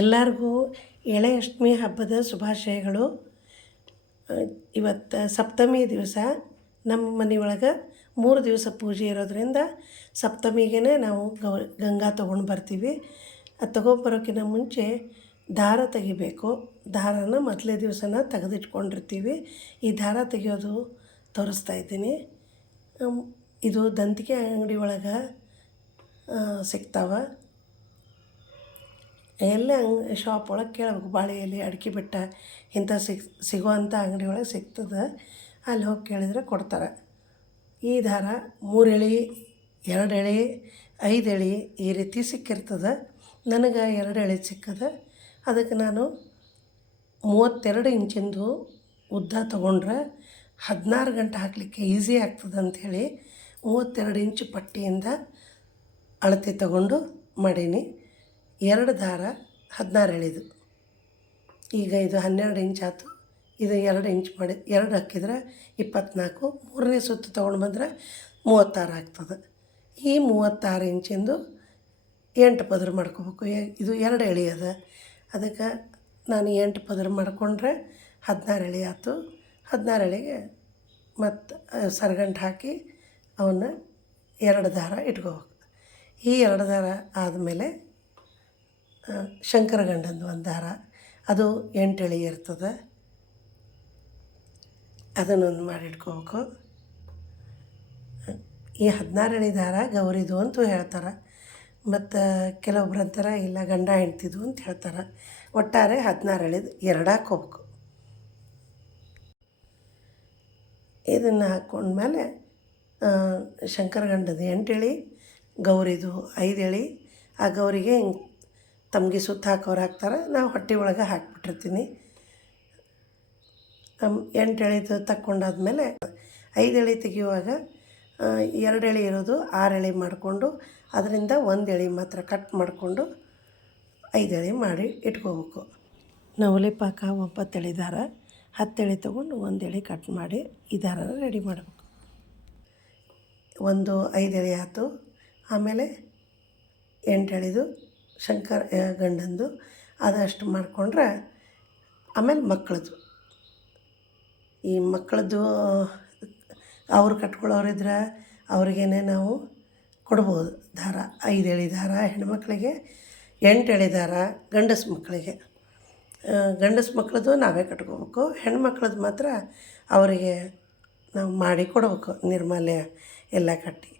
ಎಲ್ಲರಿಗೂ ಎಳೆಯಷ್ಟಮಿ ಹಬ್ಬದ ಶುಭಾಶಯಗಳು. ಇವತ್ತು ಸಪ್ತಮಿ ದಿವಸ ನಮ್ಮ ಮನೆಯೊಳಗೆ ಮೂರು ದಿವಸ ಪೂಜೆ ಇರೋದರಿಂದ ಸಪ್ತಮಿಗೆ ನಾವು ಗೌ, ಗಂಗಾ ತೊಗೊಂಡು ಬರ್ತೀವಿ. ಅದು ತೊಗೊಂಬರೋಕ್ಕಿಂತ ಮುಂಚೆ ದಾರ ತೆಗಿಬೇಕು. ದಾರನ ಮೊದಲೇ ದಿವಸನ ತೆಗೆದಿಟ್ಕೊಂಡಿರ್ತೀವಿ. ಈ ದಾರ ತೆಗೆಯೋದು ತೋರಿಸ್ತಾ ಇದ್ದೀನಿ. ಇದು ದಂತಿಕೆ ಅಂಗಡಿ ಒಳಗೆ ಸಿಗ್ತಾವ. ಎಲ್ಲ ಅಂಗ್ ಶಾಪ್ ಒಳಗೆ ಕೇಳಬೇಕು, ಬಾಳೆ ಎಲೆ, ಅಡಿಕೆ ಬೆಟ್ಟ ಇಂಥ ಸಿಗ್ ಸಿಗುವಂಥ ಅಂಗಡಿ ಒಳಗೆ ಸಿಗ್ತದೆ. ಅಲ್ಲಿ ಹೋಗಿ ಕೇಳಿದರೆ ಕೊಡ್ತಾರೆ. ಈ ದಾರ ಮೂರು ಎಳೆ, ಎರಡು ಎಳೆ, ಐದು ಎಳೆ ಈ ರೀತಿ ಸಿಕ್ಕಿರ್ತದೆ. ನನಗೆ ಎರಡು ಎಳೆ ಸಿಕ್ಕದ. ಅದಕ್ಕೆ ನಾನು ಮೂವತ್ತೆರಡು ಇಂಚಿಂದು ಉದ್ದ ತೊಗೊಂಡ್ರೆ ಹದಿನಾರು ಗಂಟೆ ಹಾಕಲಿಕ್ಕೆ ಈಸಿ ಆಗ್ತದೆ ಅಂಥೇಳಿ ಮೂವತ್ತೆರಡು ಇಂಚು ಪಟ್ಟಿಯಿಂದ ಅಳತೆ ತಗೊಂಡು ಮಾಡೀನಿ. ಎರಡು ದಾರ ಹದಿನಾರು ಎಳೆದು. ಈಗ ಇದು ಹನ್ನೆರಡು ಇಂಚ್ ಆಯ್ತು. ಇದು ಎರಡು ಇಂಚ್ ಮಾಡಿ ಎರಡು ಹಾಕಿದ್ರೆ ಇಪ್ಪತ್ತ್ನಾಲ್ಕು ಮೂರನೇ ಸುತ್ತು ತೊಗೊಂಡು ಬಂದರೆ ಮೂವತ್ತಾರು ಆಗ್ತದೆ. ಈ ಮೂವತ್ತಾರು ಇಂಚಿಂದು ಎಂಟು ಪದರ ಮಾಡ್ಕೋಬೇಕು. ಇದು ಎರಡು ಎಳೆ ಅದ. ಅದಕ್ಕೆ ನಾನು ಎಂಟು ಪದರ ಮಾಡಿಕೊಂಡ್ರೆ ಹದಿನಾರು ಎಳೆ ಆಯ್ತು. ಹದಿನಾರು ಎಳೆಗೆ ಮತ್ತು ಸರಗಂಟು ಹಾಕಿ ಅವನ್ನ ಎರಡು ದಾರ ಇಟ್ಕೋಬೇಕು. ಈ ಎರಡು ದಾರ ಆದಮೇಲೆ ಶಂಕರಗಂಡಂದು ಒಂದು ದಾರ ಅದು ಎಂಟು ಎಳೆ ಇರ್ತದೆ. ಅದನ್ನೊಂದು ಮಾಡಿ ಇಟ್ಕೋಬೇಕು ಈ ಹದಿನಾರು ಎಳೆ ದಾರ ಗೌರಿದು ಅಂತೂ ಹೇಳ್ತಾರೆ. ಮತ್ತು ಕೆಲವೊಬ್ರು ಅಂತಾರೆ, ಇಲ್ಲ ಗಂಡ ಹೆಂಡ್ತಿದು ಅಂತ ಹೇಳ್ತಾರೆ. ಒಟ್ಟಾರೆ ಹದಿನಾರು ಎರಡಾಕೋಬೇಕು ಇದನ್ನು ಹಾಕ್ಕೊಂಡ್ಮೇಲೆ ಶಂಕರಗಂಡದ ಎಂಟು ಎಳೆ ಗೌರಿದು ಐದು ಎಳೆ ಆ ಗೌರಿಗೆ ಹಿಂಗೆ ತಮಗೆ ಸುತ್ತ ಹಾಕೋರು ಹಾಕ್ತಾರೆ. ನಾವು ಹೊಟ್ಟೆ ಒಳಗೆ ಹಾಕ್ಬಿಟ್ಟಿರ್ತೀನಿ. ಎಂಟು ಎಳೆದು ತಕ್ಕೊಂಡಾದ್ಮೇಲೆ ಐದು ಎಳೆ ತೆಗೆಯುವಾಗ ಎರಡು ಎಳೆ ಇರೋದು ಆರು ಎಳೆ ಮಾಡಿಕೊಂಡು, ಅದರಿಂದ ಒಂದು ಎಳೆ ಮಾತ್ರ ಕಟ್ ಮಾಡಿಕೊಂಡು ಐದು ಎಳೆ ಮಾಡಿ ಇಟ್ಕೋಬೇಕು. ನವಲೆ ಪಾಕ ಒಂಬತ್ತು ಎಳೆ ದಾರ, ಹತ್ತು ಎಳೆ ತೊಗೊಂಡು ಒಂದು ಎಳೆ ಕಟ್ ಮಾಡಿ ಇದಾರ ರೆಡಿ ಮಾಡಬೇಕು. ಒಂದು ಐದು ಎಳೆ ಆಯಿತು ಆಮೇಲೆ ಎಂಟು ಎಳೆದು ಶಂಕರ ಗಂಡಂದು ಅದಷ್ಟು ಮಾಡಿಕೊಂಡ್ರೆ ಆಮೇಲೆ ಮಕ್ಕಳದು. ಈ ಮಕ್ಕಳದ್ದು ಅವ್ರು ಕಟ್ಕೊಳ್ಳೋರಿದ್ರೆ ಅವ್ರಿಗೇನೆ ನಾವು ಕೊಡ್ಬೋದು ದಾರ, ಐದು ಎಳೆ ದಾರ ಹೆಣ್ಮಕ್ಳಿಗೆ, ಎಂಟು ಎಳೆ ದಾರ ಗಂಡಸು ಮಕ್ಕಳಿಗೆ. ಗಂಡಸ ಗಂಡಸು ಮಕ್ಕಳದು ನಾವೇ ಕಟ್ಕೋಬೇಕು, ಹೆಣ್ಮಕ್ಳದ್ದು ಮಾತ್ರ ಅವರಿಗೆ ನಾವು ಮಾಡಿ ಕೊಡಬೇಕು ನಿರ್ಮಾಲ್ಯ ಎಲ್ಲ ಕಟ್ಟಿ.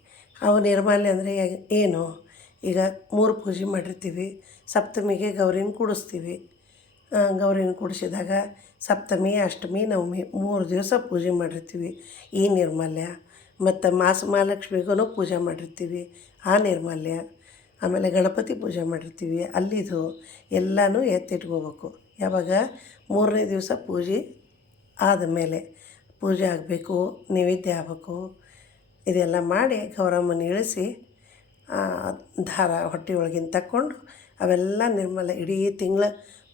ಅವು ನಿರ್ಮಾಲ್ಯ ಅಂದರೆ ಏನು? ಈಗ ಮೂರು ಪೂಜೆ ಮಾಡಿರ್ತೀವಿ. ಸಪ್ತಮಿಗೆ ಗೌರಿನ ಕೂಡಿಸ್ತೀವಿ. ಗೌರಿನ ಕೂಡಿಸಿದಾಗ ಸಪ್ತಮಿ, ಅಷ್ಟಮಿ, ನವಮಿ ಮೂರು ದಿವಸ ಪೂಜೆ ಮಾಡಿರ್ತೀವಿ. ಈ ನಿರ್ಮಾಲ್ಯ ಮತ್ತು ಮಾಸ ಮಹಾಲಕ್ಷ್ಮಿಗೂ ಪೂಜೆ ಮಾಡಿರ್ತೀವಿ. ಆ ನಿರ್ಮಾಲ್ಯ ಆಮೇಲೆ ಗಣಪತಿ ಪೂಜೆ ಮಾಡಿರ್ತೀವಿ. ಅಲ್ಲಿದು ಎಲ್ಲನೂ ಎತ್ತಿಟ್ಕೋಬೇಕು. ಯಾವಾಗ? ಮೂರನೇ ದಿವಸ ಪೂಜೆ ಆದಮೇಲೆ ಪೂಜೆ ಆಗಬೇಕು, ನೈವೇದ್ಯ ಆಗಬೇಕು. ಇದೆಲ್ಲ ಮಾಡಿ ಗೌರಮ್ಮನ ಇಳಿಸಿ ದಾರ ಹೊಟ್ಟೆ ಒಳಗಿಂದ ತಕ್ಕೊಂಡು ಅವೆಲ್ಲ ನಿರ್ಮಲ ಇಡೀ ತಿಂಗಳ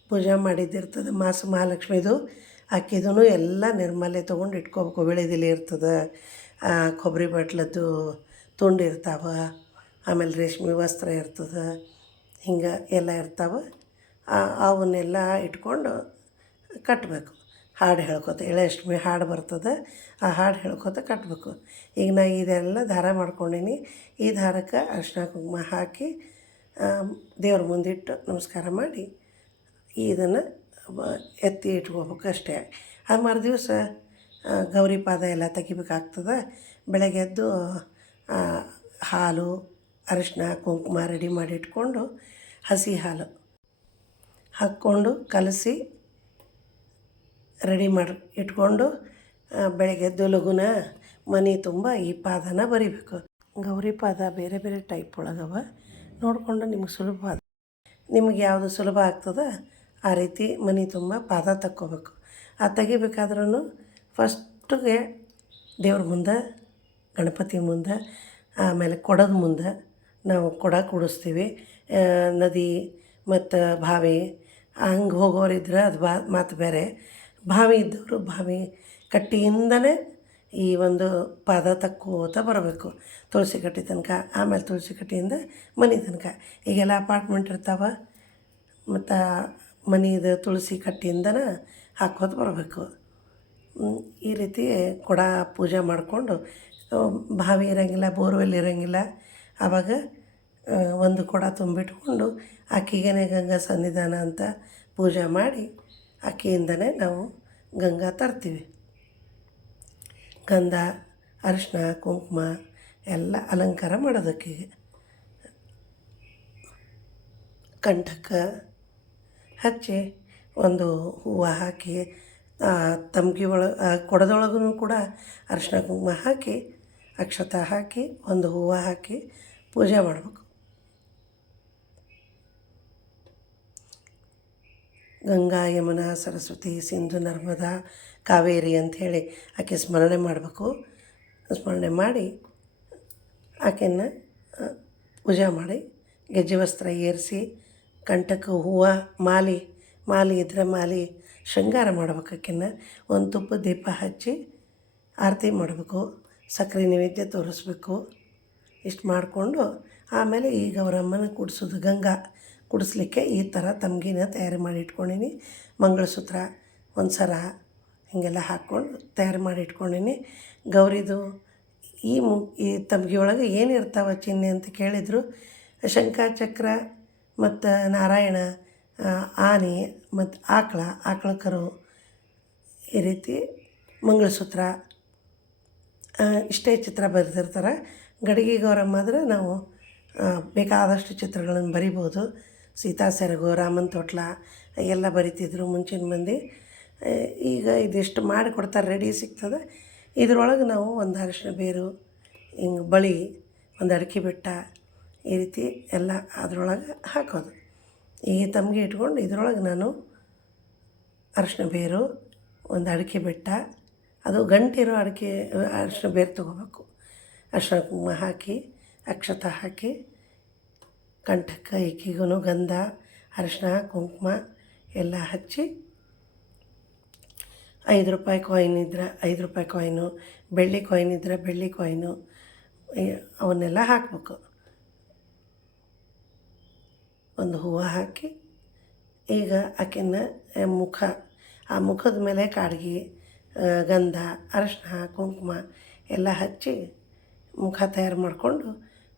ಪೂಜೆ ಮಾಡಿದ್ದಿರ್ತದೆ ಮಾಸ ಮಹಾಲಕ್ಷ್ಮಿದು ಅಕ್ಕಿದೂ ಎಲ್ಲ ನಿರ್ಮಲೆ ತೊಗೊಂಡು ಇಟ್ಕೋಬೇಕು. ಬೆಳೆದಿಲಿ ಇರ್ತದೆ. ಕೊಬ್ಬರಿ ಬಟ್ಲದ್ದು ತುಂಡು ಇರ್ತಾವ. ಆಮೇಲೆ ರೇಷ್ಮೆ ವಸ್ತ್ರ ಇರ್ತದೆ. ಹಿಂಗೆ ಎಲ್ಲ ಇರ್ತಾವೆ. ಅವನ್ನೆಲ್ಲ ಇಟ್ಕೊಂಡು ಕಟ್ಟಬೇಕು ಹಾಡು ಹೇಳ್ಕೊತ, ಎಳೆ ಅಷ್ಟಮಿ ಹಾಡು ಬರ್ತದೆ, ಆ ಹಾಡು ಹೇಳ್ಕೊತ ಕಟ್ಟಬೇಕು ಈಗ ನಾ ಇದೆಲ್ಲ ದಾರ ಮಾಡ್ಕೊಂಡೀನಿ. ಈ ದಾರಕ್ಕೆ ಅರ್ಶಿನ ಕುಂಕುಮ ಹಾಕಿ ದೇವ್ರ ಮುಂದಿಟ್ಟು ನಮಸ್ಕಾರ ಮಾಡಿ, ಇದನ್ನು ಎತ್ತಿ ಇಟ್ಕೋಬೇಕು ಅಷ್ಟೇ. ಅದು ಮರು ದಿವಸ ಗೌರಿ ಪಾದ ಎಲ್ಲ ತೆಗಿಬೇಕಾಗ್ತದೆ. ಬೆಳಗ್ಗೆ ಎದ್ದು ಹಾಲು ಅರಿಶಿನ ಕುಂಕುಮ ರೆಡಿ ಮಾಡಿ ಇಟ್ಕೊಂಡು ಹಸಿ ಹಾಲು ಹಾಕ್ಕೊಂಡು ಕಲಸಿ ರೆಡಿ ಮಾಡಿ, ಇಟ್ಕೊಂಡು ಬೆಳಗ್ಗೆ ಎದ್ದು ಲಘುನ ಮನೆ ತುಂಬ ಈ ಪಾದನ ಬರಿಬೇಕು. ಗೌರಿ ಪಾದ ಬೇರೆ ಬೇರೆ ಟೈಪ್ ಒಳಗವ. ನೋಡಿಕೊಂಡು ನಿಮ್ಗೆ ಸುಲಭ ಆದ, ನಿಮಗೆ ಯಾವುದು ಸುಲಭ ಆಗ್ತದ ಆ ರೀತಿ ಮನೆ ತುಂಬ ಪಾದ ತಕ್ಕೋಬೇಕು. ಆ ತೆಗಿಬೇಕಾದ್ರೂ ಫಸ್ಟಿಗೆ ದೇವ್ರ ಮುಂದೆ, ಗಣಪತಿ ಮುಂದೆ, ಆಮೇಲೆ ಕೊಡದ ಮುಂದೆ ನಾವು ಕೊಡ ಕೂಡಿಸ್ತೀವಿ. ನದಿ ಮತ್ತು ಬಾವಿ, ಹಂಗೆ ಹೋಗೋರಿದ್ರೆ ಅದು ಬಾ, ಮಾತು ಬೇರೆ. ಬಾವಿ ಇದ್ದವರು ಬಾವಿ ಕಟ್ಟಿಯಿಂದನೇ ಈ ಒಂದು ಪಾದ ತಕ್ಕೋತ ಬರಬೇಕು. ತುಳಸಿ ಕಟ್ಟಿ ತನಕ, ಆಮೇಲೆ ತುಳಸಿ ಕಟ್ಟಿಯಿಂದ ಮನೆ ತನಕ. ಈಗೆಲ್ಲ ಅಪಾರ್ಟ್ಮೆಂಟ್ ಇರ್ತಾವೆ, ಮತ್ತು ಮನೆಯದು ತುಳಸಿ ಕಟ್ಟಿಯಿಂದನೇ ಹಾಕೋದು ಬರಬೇಕು. ಈ ರೀತಿ ಕೊಡ ಪೂಜೆ ಮಾಡಿಕೊಂಡು ಬಾವಿ ಇರೋಂಗಿಲ್ಲ, ಬೋರ್ವೆಲ್ ಇರೋಂಗಿಲ್ಲ ಆವಾಗ ಒಂದು ಕೊಡ ತುಂಬಿಟ್ಕೊಂಡು, ಆಕೆಗೇನೆ ಗಂಗಾ ಸನ್ನಿಧಾನ ಅಂತ ಪೂಜೆ ಮಾಡಿ ಆಕೆಯಿಂದನೇ ನಾವು ಗಂಗಾ ತರ್ತೀವಿ. ಗಂಧ ಅರಿಶಿನ ಕುಂಕುಮ ಎಲ್ಲ ಅಲಂಕಾರ ಮಾಡೋದಕ್ಕೆ. ಕಂಠಕ್ಕೆ ಹಚ್ಚಿ ಒಂದು ಹೂವು ಹಾಕಿ ತಮ್ಗಿ ಒಳಗೆ ಕೊಡದೊಳಗೂ ಕೂಡ ಅರಿಶಿನ ಕುಂಕುಮ ಹಾಕಿ, ಅಕ್ಷತ ಹಾಕಿ ಒಂದು ಹೂವು ಹಾಕಿ ಪೂಜೆ ಮಾಡಬೇಕು. ಗಂಗಾ ಯಮುನಾ ಸರಸ್ವತಿ ಸಿಂಧು ನರ್ಮದಾ ಕಾವೇರಿ ಅಂಥೇಳಿ ಆಕೆ ಸ್ಮರಣೆ ಮಾಡಬೇಕು. ಸ್ಮರಣೆ ಮಾಡಿ ಆಕೆಯನ್ನು ಪೂಜೆ ಮಾಡಿ, ಗೆಜ್ಜೆ ವಸ್ತ್ರ ಏರಿಸಿ ಕಂಠಕ್ಕೆ ಹೂವು, ಮಾಲೆ ಮಾಲೆ ಇದ್ರೆ ಮಾಲೆ, ಶೃಂಗಾರ ಮಾಡ್ಬೇಕು ಆಕೆನ ಒಂದು ತುಪ್ಪ ದೀಪ ಹಚ್ಚಿ ಆರತಿ ಮಾಡಬೇಕು, ಸಕ್ಕರೆ ನೈವೇದ್ಯ ತೋರಿಸ್ಬೇಕು, ಇಷ್ಟು ಮಾಡಿಕೊಂಡು ಆಮೇಲೆ ಈ ಗೌರಮ್ಮನ ಕೂಡಿಸೋದು ಗಂಗಾ. ಕುಡಿಸ್ಲಿಕ್ಕೆ ಈ ಥರ ತಂಗಿನ ತಯಾರಿ ಮಾಡಿ ಇಟ್ಕೊಂಡೀನಿ. ಮಂಗಳಸೂತ್ರ ಒಂದು ಸರ ಹೀಗೆಲ್ಲ ಹಾಕ್ಕೊಂಡು ತಯಾರು ಮಾಡಿ ಇಟ್ಕೊಂಡೀನಿ. ಗೌರಿದು ಈ ಮು, ಈ ತಮಗಿಯೊಳಗೆ ಒಳಗೆ ಏನು ಇರ್ತಾವ ಚಿಹ್ನೆ ಅಂತ ಕೇಳಿದರು. ಶಂಖಚಕ್ರ ಮತ್ತು ನಾರಾಯಣ ಆನೆ ಮತ್ತು ಆಕಳ ಆಕಳ ಕರು ಈ ರೀತಿ ಮಂಗಳಸೂತ್ರ ಇಷ್ಟೇ ಚಿತ್ರ ಬರೆದಿರ್ತಾರೆ. ಗಡಿಗೆ ಗೌರಮ್ಮ ಆದರೆ ನಾವು ಬೇಕಾದಷ್ಟು ಚಿತ್ರಗಳನ್ನು ಬರಿಬೋದು. ಸೀತಾ ಸೆರಗು ರಾಮನ್ ತೊಟ್ಲ, ಎಲ್ಲ ಬರಿತಿದ್ರು ಮುಂಚಿನ ಮಂದಿ. ಈಗ ಇದಿಷ್ಟು ಮಾಡಿ ಕೊಡ್ತಾರೆ, ರೆಡಿ ಸಿಗ್ತದೆ. ಇದರೊಳಗೆ ನಾವು ಒಂದು ಅರಿಶಿನ ಬೇರು, ಹಿಂಗೆ ಬಳಿ ಒಂದು ಅಡಿಕೆ ಬೆಟ್ಟ ಈ ರೀತಿ ಎಲ್ಲ ಅದರೊಳಗೆ ಹಾಕೋದು. ಈ ತಮಗೆ ಇಟ್ಕೊಂಡು ಇದ್ರೊಳಗೆ ನಾನು ಅರಿಶಿನ ಬೇರು, ಒಂದು ಅಡಿಕೆ ಬೆಟ್ಟ, ಅದು ಗಂಟಿರೋ ಅಡಿಕೆ, ಅರಿಶಿನ ಬೇರು ತೊಗೋಬೇಕು. ಅರಿಶಿನ ಕುಂಕುಮ ಹಾಕಿ, ಅಕ್ಷತ ಹಾಕಿ ಕಂಠಕ್ಕೆ ಇಕ್ಕಿಗೂ ಗಂಧ ಅರಿಶಿನ ಕುಂಕುಮ ಎಲ್ಲ ಹಚ್ಚಿ ಐದು ರೂಪಾಯಿ ಕಾಯಿನ್ ಇದ್ರೆ ಐದು ರೂಪಾಯಿ ಕಾಯಿನು ಬೆಳ್ಳಿ ಕಾಯಿನ್ ಇದ್ರೆ ಬೆಳ್ಳಿ ಕಾಯಿನು ಅವನ್ನೆಲ್ಲ ಹಾಕಬೇಕು. ಒಂದು ಹೂವು ಹಾಕಿ, ಈಗ ಆಕೆನ ಮುಖ, ಆ ಮುಖದ ಮೇಲೆ ಕಾಡ್ಗಿ ಗಂಧ ಅರಶಿನ ಕುಂಕುಮ ಎಲ್ಲ ಹಚ್ಚಿ ಮುಖ ತಯಾರು ಮಾಡಿಕೊಂಡು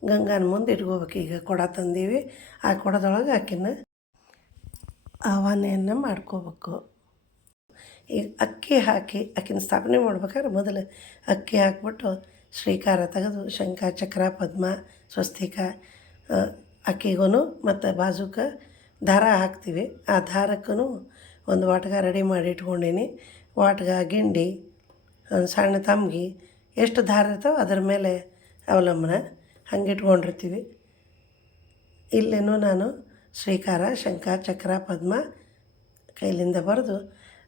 ಗಂಗಾನ ಮುಂದೆ ಇಟ್ಕೋಬೇಕು. ಈಗ ಕೊಡ ತಂದೀವಿ. ಆ ಕೊಡದೊಳಗೆ ಆಕಿನ ಆವಾನೆಯನ್ನು ಮಾಡ್ಕೋಬೇಕು. ಈಗ ಅಕ್ಕಿ ಹಾಕಿ ಆಕಿನ ಸ್ಥಾಪನೆ ಮಾಡ್ಬೇಕಾದ್ರೆ ಮೊದಲು ಅಕ್ಕಿ ಹಾಕ್ಬಿಟ್ಟು ಶ್ರೀಕಾರ ತೆಗೆದು, ಶಂಖ, ಚಕ್ರ, ಪದ್ಮ, ಸ್ವಸ್ತಿಕ ಅಕ್ಕಿಗೂ ಮತ್ತು ಬಾಜುಕ ದಾರ ಹಾಕ್ತೀವಿ. ಆ ದಾರಕ್ಕೂ ಒಂದು ವಾಟ್ಗ ರೆಡಿ ಮಾಡಿ ಇಟ್ಕೊಂಡೀನಿ. ವಾಟ್ಗ ಗಿಂಡಿ ಸಣ್ಣ ತಂಬ್ಗಿ ಎಷ್ಟು ದಾರ ಇರ್ತಾವೆ ಅದ್ರ ಮೇಲೆ ಅವಲಂಬನ. ಹಂಗೆ ಇಟ್ಕೊಂಡಿರ್ತೀವಿ. ಇಲ್ಲೇನೂ ನಾನು ಶ್ರೀಕಾರ, ಶಂಖ, ಚಕ್ರ, ಪದ್ಮ ಕೈಲಿಂದ ಬರೆದು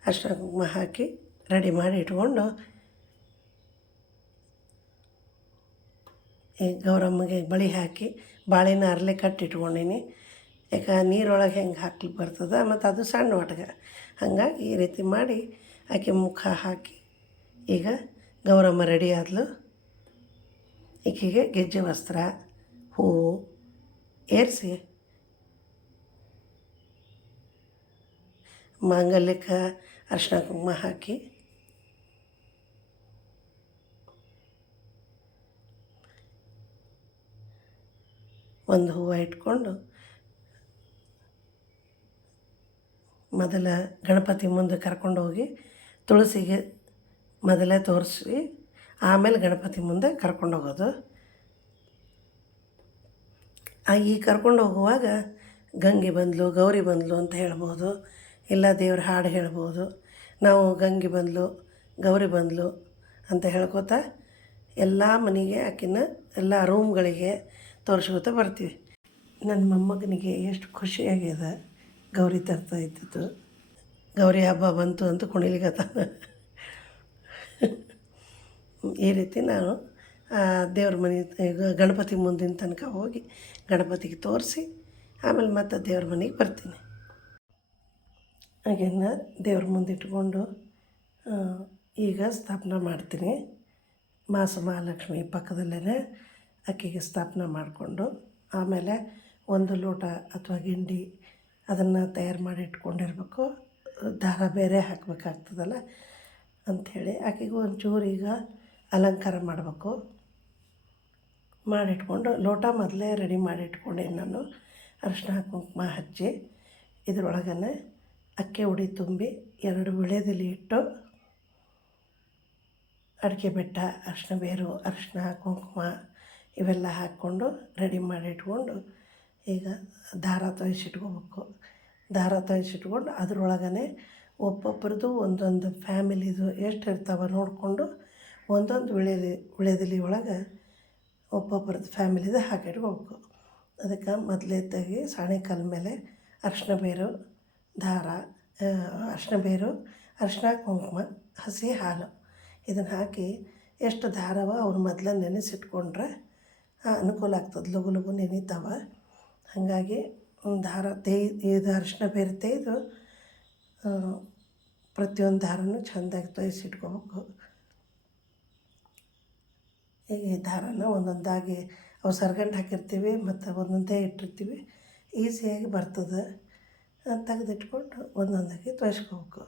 ಅಷ್ಟ ಹಾಕಿ ರೆಡಿ ಮಾಡಿ ಇಟ್ಕೊಂಡು ಈ ಗೌರಮ್ಮಗೆ ಬಳಿ ಹಾಕಿ ಬಾಳೆನ ಅರಳೆ ಕಟ್ಟಿ ಇಟ್ಕೊಂಡೀನಿ. ಯಾಕೆ ನೀರೊಳಗೆ ಹೆಂಗೆ ಹಾಕ್ಲಿಕ್ಕೆ ಬರ್ತದೆ ಮತ್ತು ಅದು ಸಣ್ಣ ಒಟ್ಗ. ಹಂಗಾಗಿ ಈ ರೀತಿ ಮಾಡಿ ಆಕೆ ಮುಖ ಹಾಕಿ ಈಗ ಗೌರಮ್ಮ ರೆಡಿ ಆದ್ಲು. ಈಕೆಗೆ ಗೆಜ್ಜೆ ವಸ್ತ್ರ, ಹೂವು ಏರಿಸಿ ಮಾಂಗಲ್ಯಕ್ಕೆ ಅರ್ಶಿನ ಕುಂಕುಮ ಹಾಕಿ ಒಂದು ಹೂವು ಇಟ್ಕೊಂಡು ಮೊದಲ ಗಣಪತಿ ಮುಂದೆ ಕರ್ಕೊಂಡು ಹೋಗಿ ತುಳಸಿಗೆ ಮೊದಲೇ ತೋರಿಸಿ ಆಮೇಲೆ ಗಣಪತಿ ಮುಂದೆ ಕರ್ಕೊಂಡು ಹೋಗೋದು. ಈ ಕರ್ಕೊಂಡು ಹೋಗುವಾಗ ಗಂಗೆ ಬಂದ್ಲು, ಗೌರಿ ಬಂದ್ಲು ಅಂತ ಹೇಳ್ಬೋದು. ಇಲ್ಲ, ದೇವ್ರ ಹಾಡು ಹೇಳ್ಬೋದು. ನಾವು ಗಂಗೆ ಬಂದಲು, ಗೌರಿ ಬಂದಳು ಅಂತ ಹೇಳ್ಕೊತಾ ಎಲ್ಲ ಮನೆಗೆ, ಆಕಿನ ಎಲ್ಲ ರೂಮ್ಗಳಿಗೆ ತೋರಿಸ್ಕೊತ ಬರ್ತೀವಿ. ನನ್ನ ಮೊಮ್ಮಗನಿಗೆ ಎಷ್ಟು ಖುಷಿಯಾಗ್ಯದ ಗೌರಿ ತರ್ತಾ ಇದ್ದದ್ದು. ಗೌರಿ ಹಬ್ಬ ಬಂತು ಅಂತ ಕುಣಿಲಿಕತ್ತಾನ ಈ ರೀತಿ ನಾನು ದೇವ್ರ ಮನೆ ಗಣಪತಿ ಮುಂದಿನ ತನಕ ಹೋಗಿ ಗಣಪತಿಗೆ ತೋರಿಸಿ, ಆಮೇಲೆ ಮತ್ತೆ ದೇವ್ರ ಮನೆಗೆ ಬರ್ತೀನಿ. ಹಾಗೆಲ್ಲ ದೇವ್ರ ಮುಂದೆ ಇಟ್ಕೊಂಡು ಈಗ ಸ್ಥಾಪನೆ ಮಾಡ್ತೀನಿ. ಮಾಸ ಮಹಾಲಕ್ಷ್ಮಿ ಪಕ್ಕದಲ್ಲೇ ಅಕ್ಕಿಗೆ ಸ್ಥಾಪನೆ ಮಾಡಿಕೊಂಡು, ಆಮೇಲೆ ಒಂದು ಲೋಟ ಅಥವಾ ಗಿಂಡಿ ಅದನ್ನು ತಯಾರು ಮಾಡಿ ಇಟ್ಕೊಂಡಿರ್ಬೇಕು. ದಾರ ಬೇರೆ ಹಾಕಬೇಕಾಗ್ತದಲ್ಲ ಅಂಥೇಳಿ ಆಕೆಗೂ ಒಂಚೂರು ಈಗ ಅಲಂಕಾರ ಮಾಡಬೇಕು. ಮಾಡಿಟ್ಕೊಂಡು ಲೋಟ ಮೊದಲೇ ರೆಡಿ ಮಾಡಿಟ್ಕೊಂಡೆ ನಾನು. ಅರಿಶಿನ ಕುಂಕುಮ ಹಚ್ಚಿ ಇದರೊಳಗನೆ ಅಕ್ಕಿ ಉಡಿ ತುಂಬಿ ಎರಡು ವಿಳೆದಲ್ಲಿ ಇಟ್ಟು ಅಡಿಕೆ ಬೆಟ್ಟ ಅರಿಶಿನ ಬೇರು ಅರಿಶಿನ ಕುಂಕುಮ ಇವೆಲ್ಲ ಹಾಕ್ಕೊಂಡು ರೆಡಿ ಮಾಡಿಟ್ಕೊಂಡು ಈಗ ದಾರ ತೊಯಿಸಿಟ್ಕೋಬೇಕು. ದಾರ ತೊಯಿಸಿಟ್ಕೊಂಡು ಅದರೊಳಗನೆ ಒಬ್ಬೊಬ್ರದ್ದು ಒಂದೊಂದು ಫ್ಯಾಮಿಲಿದು ಎಷ್ಟು ಇರ್ತಾವೆ ನೋಡಿಕೊಂಡು ಒಂದೊಂದು ವಿಳೆದೆ ವಿಳೆದೆಲೆ ಒಳಗೆ ಒಬ್ಬೊಬ್ರದ್ದು ಫ್ಯಾಮಿಲಿದು ಹಾಕಿಟ್ಕೋಬೇಕು ಅದಕ್ಕೆ ಮೊದಲೇದಾಗಿ ಸಾಣೆ ಕಲ್ ಮೇಲೆ ಅರ್ಶಿನ ಬೇರು, ದಾರ ಅರ್ಶಿನ ಬೇರು ಅರ್ಶಿನ ಕುಂಕುಮ, ಹಸಿ ಹಾಲು. ಇದನ್ನು ಹಾಕಿ ಎಷ್ಟು ದಾರವ ಅವ್ರು ಮೊದಲ ನೆನೆಸಿಟ್ಕೊಂಡ್ರೆ ಅನುಕೂಲ ಆಗ್ತದೆ. ಲಘು ಲಘು ನೆನೀತಾವ. ಹಾಗಾಗಿ ದಾರ ತೇಯ್ ಇದು ಅರಿಶಿನ ಬೇರೆ ತೇಯ್ದು ಪ್ರತಿಯೊಂದು ದಾರನೂ ಚೆಂದಾಗಿ ತೊಯ್ಸಿಟ್ಕೋಬೇಕು. ಈ ದಾರನ ಒಂದೊಂದಾಗಿ ಅವು ಸರ್ಗಂಟು ಹಾಕಿರ್ತೀವಿ ಮತ್ತು ಒಂದೊಂದೇ ಇಟ್ಟಿರ್ತೀವಿ. ಈಸಿಯಾಗಿ ಬರ್ತದೆ ತೆಗೆದಿಟ್ಕೊಂಡು ಒಂದೊಂದಾಗಿ ತೊಯ್ಸ್ಕೋಬೇಕು.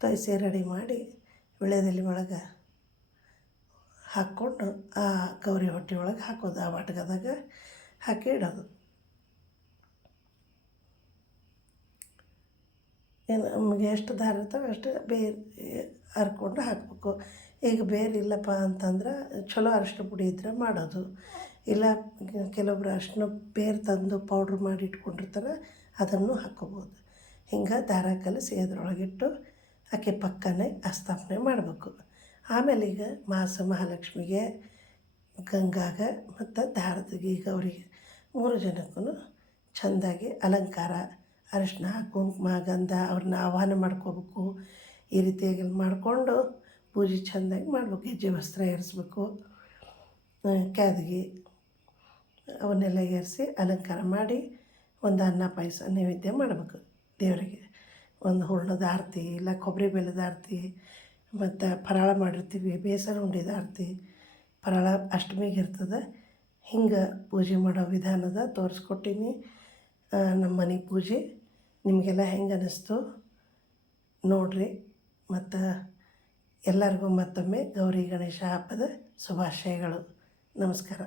ತೊಯ್ಸಿ ರೆಡಿ ಮಾಡಿ ವಿಳ್ಯದೆಲೆ ಒಳಗೆ ಹಾಕ್ಕೊಂಡು ಆ ಗೌರಿ ಹೊಟ್ಟೆ ಒಳಗೆ ಹಾಕೋದು, ಆ ವಾಟ್ಗದಾಗ ಹಾಕಿ ಇಡೋದು. ಏನು ನಮಗೆ ಎಷ್ಟು ದಾರ ಇರ್ತವೆ ಅಷ್ಟು ಬೇರೆ ಹರ್ಕೊಂಡು ಹಾಕಬೇಕು. ಈಗ ಬೇರೆ ಇಲ್ಲಪ್ಪ ಅಂತಂದ್ರೆ ಚಲೋ ಅರಿಶಿನ ಪುಡಿ ಇದ್ದರೆ ಮಾಡೋದು. ಇಲ್ಲ ಕೆಲವೊಬ್ರು ಅರಿಶಿನ ಬೇರೆ ತಂದು ಪೌಡ್ರ್ ಮಾಡಿ ಇಟ್ಕೊಂಡಿರ್ತಾರೆ, ಅದನ್ನು ಹಾಕ್ಕೋಬೋದು. ಹಿಂಗೆ ದಾರ ಕಲಸಿ ಅದರೊಳಗಿಟ್ಟು ಆಕೆ ಪಕ್ಕನೇ ಸ್ಥಾಪನೆ ಮಾಡಬೇಕು. ಆಮೇಲೆ ಈಗ ಮಾಸ ಮಹಾಲಕ್ಷ್ಮಿಗೆ, ಗಂಗಾಗ ಮತ್ತು ದಾರದಿಗೆ ಅವರಿಗೆ ಮೂರು ಜನಕ್ಕೂ ಚೆಂದಾಗಿ ಅಲಂಕಾರ ಅರಿಶಿನ ಕುಂಕುಮ, ಗಂಧ ಅವ್ರನ್ನ ಆಹ್ವಾನ ಮಾಡ್ಕೋಬೇಕು. ಈ ರೀತಿಯಾಗಿ ಮಾಡಿಕೊಂಡು ಪೂಜೆ ಚೆಂದಾಗಿ ಮಾಡ್ಬೇಕು, ಹೆಜ್ಜೆ ವಸ್ತ್ರ ಏರಿಸ್ಬೇಕು ಕ್ಯಾದಗಿ ಅವನ್ನೆಲ್ಲ ಏರಿಸಿ ಅಲಂಕಾರ ಮಾಡಿ ಒಂದು ಅನ್ನ ಪಾಯಸ ನೈವೇದ್ಯ ಮಾಡಬೇಕು ದೇವರಿಗೆ. ಒಂದು ಹೂರ್ಣದ ಆರತಿ ಇಲ್ಲ ಕೊಬ್ಬರಿ ಬೆಲ್ಲದ ಆರತಿ, ಮತ್ತು ಫರಾಳ ಮಾಡಿರ್ತೀವಿ, ಬೇಸರ ಉಂಡಿದ ಆರತಿ. ಫರಾಳ ಅಷ್ಟಮಿಗೆ ಇರ್ತದೆ. ಹಿಂಗೆ ಪೂಜೆ ಮಾಡೋ ವಿಧಾನದ ತೋರಿಸ್ಕೊಟ್ಟೀನಿ. ನಮ್ಮ ಮನೆ ಪೂಜೆ. ನಿಮಗೆಲ್ಲ ಹೆಂಗೆ ಅನ್ನಿಸ್ತು ನೋಡಿರಿ. ಮತ್ತು ಎಲ್ಲರಿಗೂ ಮತ್ತೊಮ್ಮೆ ಗೌರಿ ಗಣೇಶ ಹಬ್ಬದ ಶುಭಾಶಯಗಳು. ನಮಸ್ಕಾರ.